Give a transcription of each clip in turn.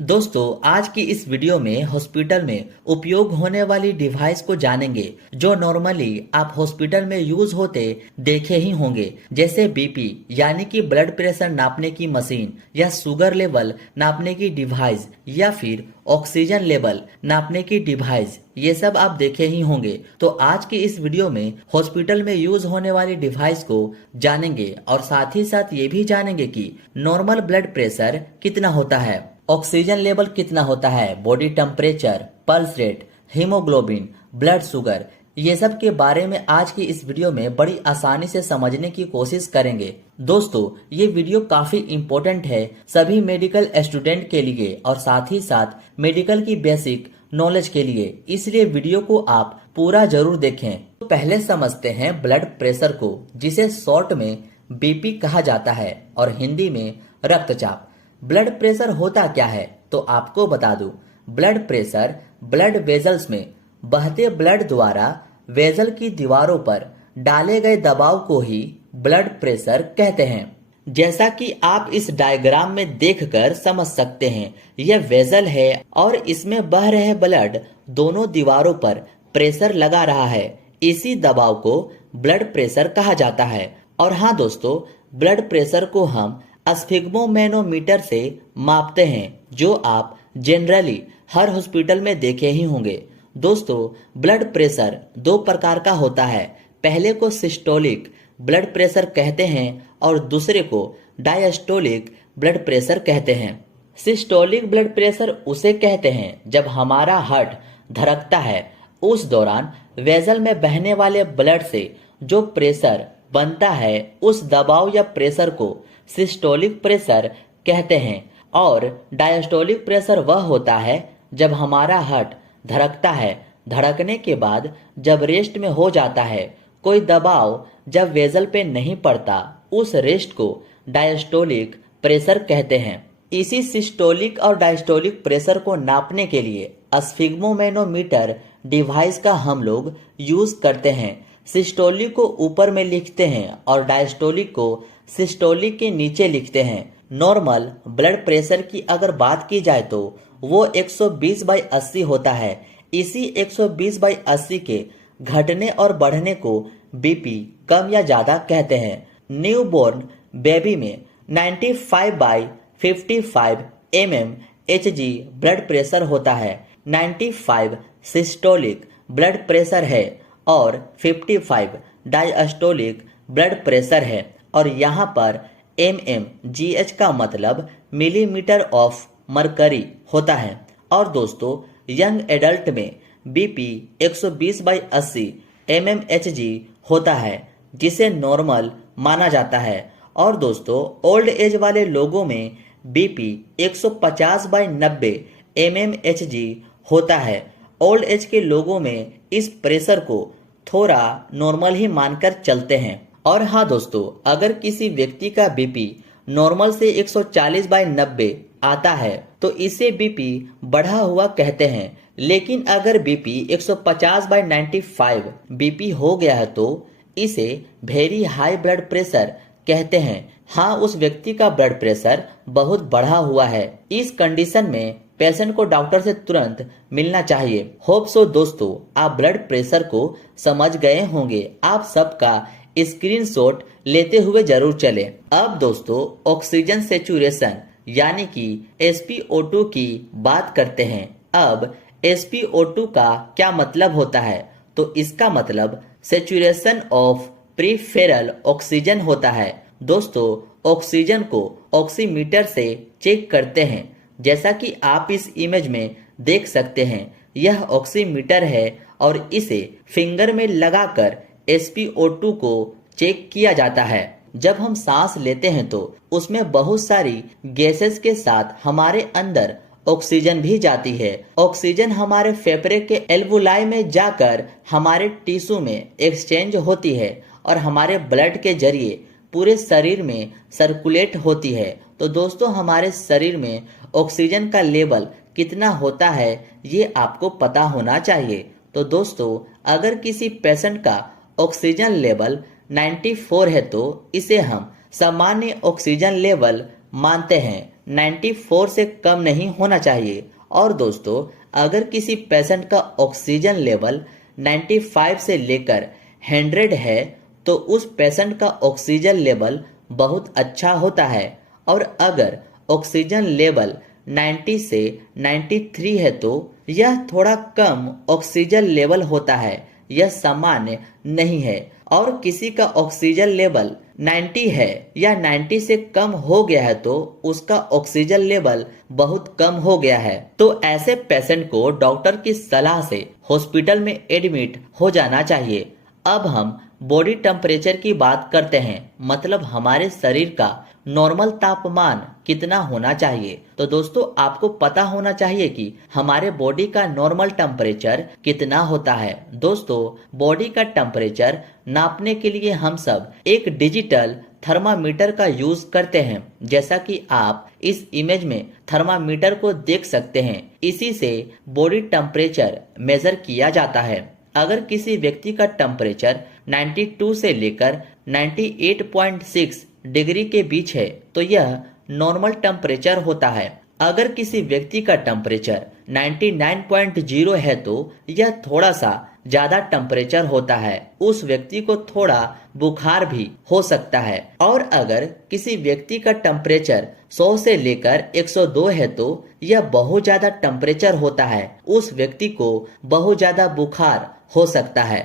दोस्तों, आज की इस वीडियो में हॉस्पिटल में उपयोग होने वाली डिवाइस को जानेंगे जो नॉर्मली आप हॉस्पिटल में यूज होते देखे ही होंगे, जैसे बीपी यानी कि ब्लड प्रेशर नापने की मशीन या शुगर लेवल नापने की डिवाइस या फिर ऑक्सीजन लेवल नापने की डिवाइस। ये सब आप देखे ही होंगे। तो आज की इस वीडियो में हॉस्पिटल में यूज होने वाली डिवाइस को जानेंगे और साथ ही साथ ये भी जानेंगे कि नॉर्मल ब्लड प्रेशर कितना होता है, ऑक्सीजन लेवल कितना होता है, body temperature, pulse rate, haemoglobin, blood sugar, ये सब के बारे में आज की इस वीडियो में बड़ी आसानी से समझने की कोशिश करेंगे। दोस्तों, ये वीडियो काफी इम्पोर्टेंट है सभी मेडिकल स्टूडेंट के लिए और साथ ही साथ मेडिकल की बेसिक नॉलेज के लिए, इसलिए वीडियो को आप पूरा जरूर देखें। तो पहले समझते हैं ब्लड प्रेशर को, जिसे शॉर्ट में बीपी कहा जाता है और हिंदी में रक्तचाप। ब्लड प्रेशर होता क्या है तो आपको बता दूं, ब्लड प्रेशर ब्लड वेजल्स में बहते ब्लड द्वारा वेजल की दीवारों पर डाले गए दबाव को ही ब्लड प्रेशर कहते हैं। जैसा कि आप इस डायग्राम में देखकर समझ सकते हैं, यह वेजल है और इसमें बह रहे ब्लड दोनों दीवारों पर प्रेशर लगा रहा है। इसी दबाव को ब्लड प्रेशर कहा जाता है। और हाँ दोस्तों, ब्लड प्रेशर को हम स्फिग्मोमेनोमीटर से मापते हैं, जो आप जनरली हर हॉस्पिटल में देखे ही होंगे। दोस्तों, ब्लड प्रेशर दो प्रकार का होता है। पहले को सिस्टोलिक ब्लड प्रेशर कहते हैं और दूसरे को डायस्टोलिक ब्लड प्रेशर कहते हैं। सिस्टोलिक ब्लड प्रेशर उसे कहते हैं जब हमारा हार्ट धड़कता है, उस दौरान वेजल में बहने वाले ब्लड से जो प्रेशर बनता है, उस दबाव या प्रेशर को सिस्टोलिक प्रेशर कहते हैं। और डायस्टोलिक प्रेशर वह होता है जब हमारा हार्ट धड़कता है, धड़कने के बाद जब रेस्ट में हो जाता है, कोई दबाव जब वेजल पे नहीं पड़ता, उस रेस्ट को डायस्टोलिक प्रेशर कहते हैं। इसी सिस्टोलिक और डायस्टोलिक प्रेशर को नापने के लिए स्फिग्मोमेनोमीटर डिवाइस का हम लोग यूज करते हैं। सिस्टोलिक को ऊपर में लिखते हैं और डायस्टोलिक को सिस्टोलिक के नीचे लिखते हैं। नॉर्मल ब्लड प्रेशर की अगर बात की जाए तो वो 120/80 होता है। इसी 120/80 के घटने और बढ़ने को बीपी कम या ज्यादा कहते हैं। न्यूबॉर्न बेबी में 95/55 mmHg ब्लड प्रेशर होता है। 95 सिस्टोलिक ब्लड प्रेशर है और 55 डायस्टोलिक ब्लड प्रेशर है। और यहाँ पर mmGh का मतलब मिलीमीटर ऑफ मरकरी होता है। और दोस्तों, यंग एडल्ट में बीपी 120/80 mmHg होता है, जिसे नॉर्मल माना जाता है। और दोस्तों, ओल्ड एज वाले लोगों में बीपी 150/90 mmHg होता है। ओल्ड एज के लोगों में इस प्रेशर को थोड़ा नॉर्मल ही मानकर चलते हैं। और हाँ दोस्तों, अगर किसी व्यक्ति का बीपी नॉर्मल से 140/90 आता है तो इसे बीपी बढ़ा हुआ कहते हैं। लेकिन अगर बीपी 150/95 बीपी हो गया है तो इसे वेरी हाई ब्लड प्रेशर कहते हैं। हाँ, उस व्यक्ति का ब्लड प्रेशर बहुत बढ़ा हुआ है। इस कंडीशन में पेशेंट को डॉक्टर से तुरंत मिलना चाहिए। होप सो दोस्तों, आप ब्लड प्रेशर को समझ गए होंगे। आप सबका स्क्रीनशॉट लेते हुए जरूर चले। अब दोस्तों, ऑक्सीजन सेचुरेशन यानी कि SpO2 की बात करते हैं। अब SpO2 का क्या मतलब होता है तो इसका मतलब सेचुरेशन ऑफ प्रीफेरल ऑक्सीजन होता है। दोस्तों, ऑक्सीजन को ऑक्सीमीटर से चेक करते हैं। जैसा कि आप इस इमेज में देख सकते हैं, यह ऑक्सीमीटर है और इसे फिंगर में लगाकर SpO2 को चेक किया जाता है। जब हम सांस लेते हैं तो उसमें बहुत सारी गैसेस के साथ हमारे अंदर ऑक्सीजन भी जाती है। ऑक्सीजन हमारे फेफड़े के एल्वुलाई में जाकर हमारे टिश्यू में एक्सचेंज होती है और हमारे ब्लड के जरिए पूरे शरीर में सर्कुलेट होती है। तो दोस्तों, हमारे शरीर में ऑक्सीजन का लेवल कितना होता है ये आपको पता होना चाहिए। तो दोस्तों, अगर किसी पेशेंट का ऑक्सीजन लेवल 94 है तो इसे हम सामान्य ऑक्सीजन लेवल मानते हैं। 94 से कम नहीं होना चाहिए। और दोस्तों, अगर किसी पेशेंट का ऑक्सीजन लेवल 95 से लेकर 100 है तो उस पेशेंट का ऑक्सीजन लेवल बहुत अच्छा होता है। और अगर ऑक्सीजन लेवल 90 से 93 है तो यह थोड़ा कम ऑक्सीजन लेवल होता है, यह सामान्य नहीं है। और किसी का ऑक्सीजन लेवल 90 है या 90 से कम हो गया है तो उसका ऑक्सीजन लेवल बहुत कम हो गया है। तो ऐसे पेशेंट को डॉक्टर की सलाह से हॉस्पिटल में एडमिट हो जाना चाहिए। अब हम बॉडी टेम्परेचर की बात करते हैं, मतलब हमारे शरीर का नॉर्मल तापमान कितना होना चाहिए। तो दोस्तों, आपको पता होना चाहिए कि हमारे बॉडी का नॉर्मल टेम्परेचर कितना होता है। दोस्तों, बॉडी का टेम्परेचर नापने के लिए हम सब एक डिजिटल थर्मामीटर का यूज करते हैं, जैसा कि आप इस इमेज में थर्मामीटर को देख सकते हैं। इसी से बॉडी टेम्परेचर मेजर किया जाता है। अगर किसी व्यक्ति का टेम्परेचर 92 से लेकर 98.6 डिग्री के बीच है तो यह नॉर्मल टेम्परेचर होता है। अगर किसी व्यक्ति का टेम्परेचर 99.0 है तो यह थोड़ा सा ज्यादा टेम्परेचर होता है, उस व्यक्ति को थोड़ा बुखार भी हो सकता है। और अगर किसी व्यक्ति का टेम्परेचर 100 से लेकर 102 है तो यह बहुत ज्यादा टेम्परेचर होता है, उस व्यक्ति को बहुत ज्यादा बुखार हो सकता है।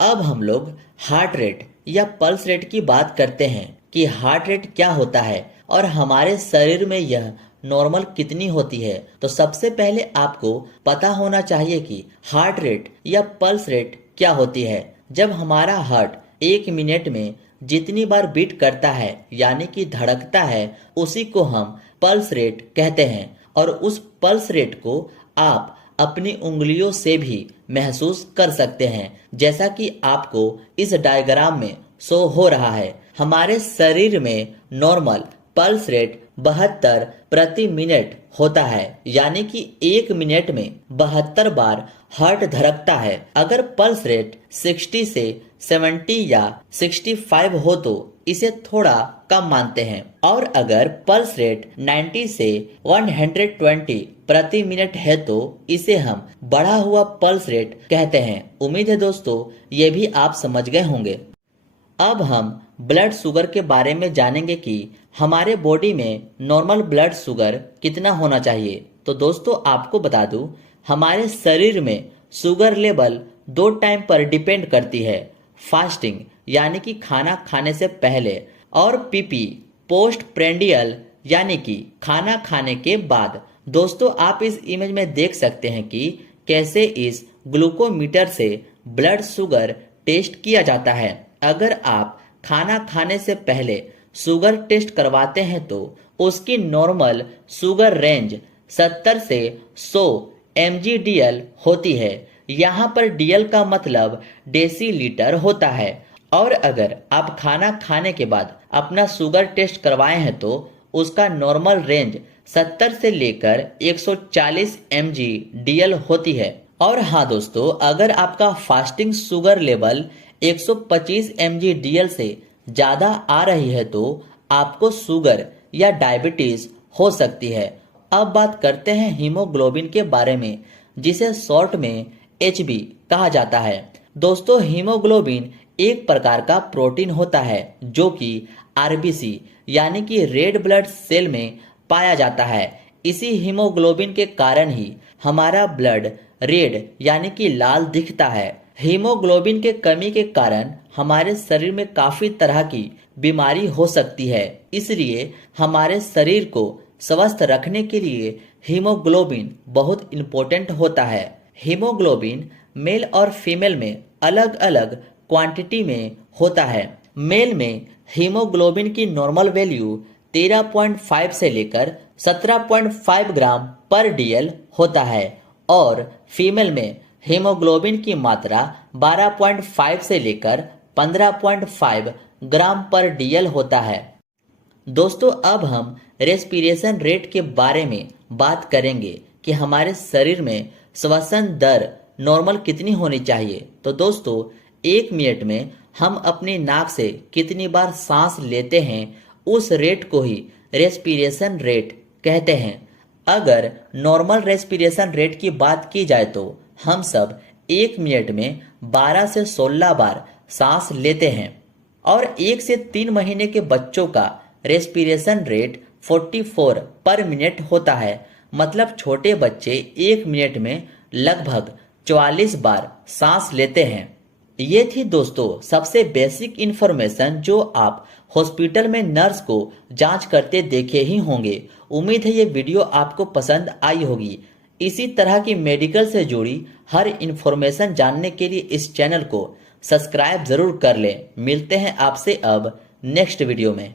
अब हम लोग हार्ट रेट या पल्स रेट की बात करते हैं कि हार्ट रेट क्या होता है और हमारे शरीर में यह नॉर्मल कितनी होती है। तो सबसे पहले आपको पता होना चाहिए कि हार्ट रेट या पल्स रेट क्या होती है। जब हमारा हार्ट 1 मिनट में जितनी बार बीट करता है यानी कि धड़कता है, उसी को हम पल्स रेट कहते हैं। और उस पल्स रेट को आप अपनी उंगलियों से भी महसूस कर सकते हैं, जैसा कि आपको इस डायग्राम में शो हो रहा है। हमारे शरीर में नॉर्मल पल्स रेट 72 प्रति मिनट होता है, यानी कि 1 मिनट में 72 बार हार्ट धड़कता है। अगर पल्स रेट 60 से 70 या 65 हो तो इसे थोड़ा कम मानते हैं। और अगर पल्स रेट 90 से 120 प्रति मिनट है तो इसे हम बढ़ा हुआ पल्स रेट कहते हैं। उम्मीद है दोस्तों ये भी आप समझ गए होंगे। अब हम ब्लड शुगर के बारे में जानेंगे कि हमारे बॉडी में नॉर्मल ब्लड शुगर कितना होना चाहिए। तो दोस्तों, आपको बता दूं, हमारे शरीर में शुगर लेवल 2 टाइम पर डिपेंड करती है, फास्टिंग यानी कि खाना खाने से पहले, और पीपी पोस्ट प्रेंडियल यानी कि खाना खाने के बाद। दोस्तों, आप इस इमेज में देख सकते हैं कि कैसे इस ग्लूकोमीटर से ब्लड शुगर टेस्ट किया जाता है। अगर आप खाना खाने से पहले शुगर टेस्ट करवाते हैं तो उसकी नॉर्मल शुगर रेंज 70 से 100 mg/dl होती है। यहाँ पर DL का मतलब डेसीलीटर होता है। और अगर आप खाना खाने के बाद अपना शुगर टेस्ट करवाए हैं तो उसका नॉर्मल रेंज 70 से लेकर 140 mg/dl होती है। और हाँ दोस्तों, अगर आपका फास्टिंग शुगर लेवल 125 mg/dl से ज़्यादा आ रही है तो आपको शुगर या डायबिटीज़ हो सकती है। अब बात करते हैं हीमोग्लोबिन के बारे में, जिसे शॉर्ट में HB कहा जाता है। दोस्तों, हीमोग्लोबिन एक प्रकार का प्रोटीन होता है जो कि RBC यानी कि रेड ब्लड सेल में पाया जाता है। इसी हीमोग्लोबिन के कारण ही हमारा ब्लड रेड यानी कि लाल दिखता है। हीमोग्लोबिन के कमी के कारण हमारे शरीर में काफी तरह की बीमारी हो सकती है, इसलिए हमारे शरीर को स्वस्थ रखने के लिए हीमोग्लोबिन बहुत इम्पोर्टेंट होता है। हीमोग्लोबिन मेल और फीमेल में अलग अलग क्वांटिटी में होता है। मेल में हीमोग्लोबिन की नॉर्मल वैल्यू 13.5 से लेकर 17.5 ग्राम पर DL होता है और फीमेल में हीमोग्लोबिन की मात्रा 12.5 से लेकर 15.5 ग्राम पर DL होता है। दोस्तों, अब हम रेस्पिरेशन रेट के बारे में बात करेंगे कि हमारे शरीर में श्वसन दर नॉर्मल कितनी होनी चाहिए। तो दोस्तों, 1 मिनट में हम अपनी नाक से कितनी बार सांस लेते हैं, उस रेट को ही रेस्पिरेशन रेट कहते हैं। अगर नॉर्मल रेस्पिरेशन रेट की बात की जाए तो हम सब 1 मिनट में 12 से 16 बार सांस लेते हैं और 1 से 3 महीने के बच्चों का रेस्पिरेशन रेट 44 पर मिनट होता है। मतलब छोटे बच्चे 1 मिनट में लगभग 44 बार सांस लेते हैं। ये थी दोस्तों सबसे बेसिक इंफॉर्मेशन जो आप हॉस्पिटल में नर्स को जांच करते देखे ही होंगे। उम्मीद है ये वीडियो आपको पसंद आई होगी। इसी तरह की मेडिकल से जुड़ी हर इंफॉर्मेशन जानने के लिए इस चैनल को सब्सक्राइब जरूर कर लें। मिलते हैं आपसे अब नेक्स्ट वीडियो में।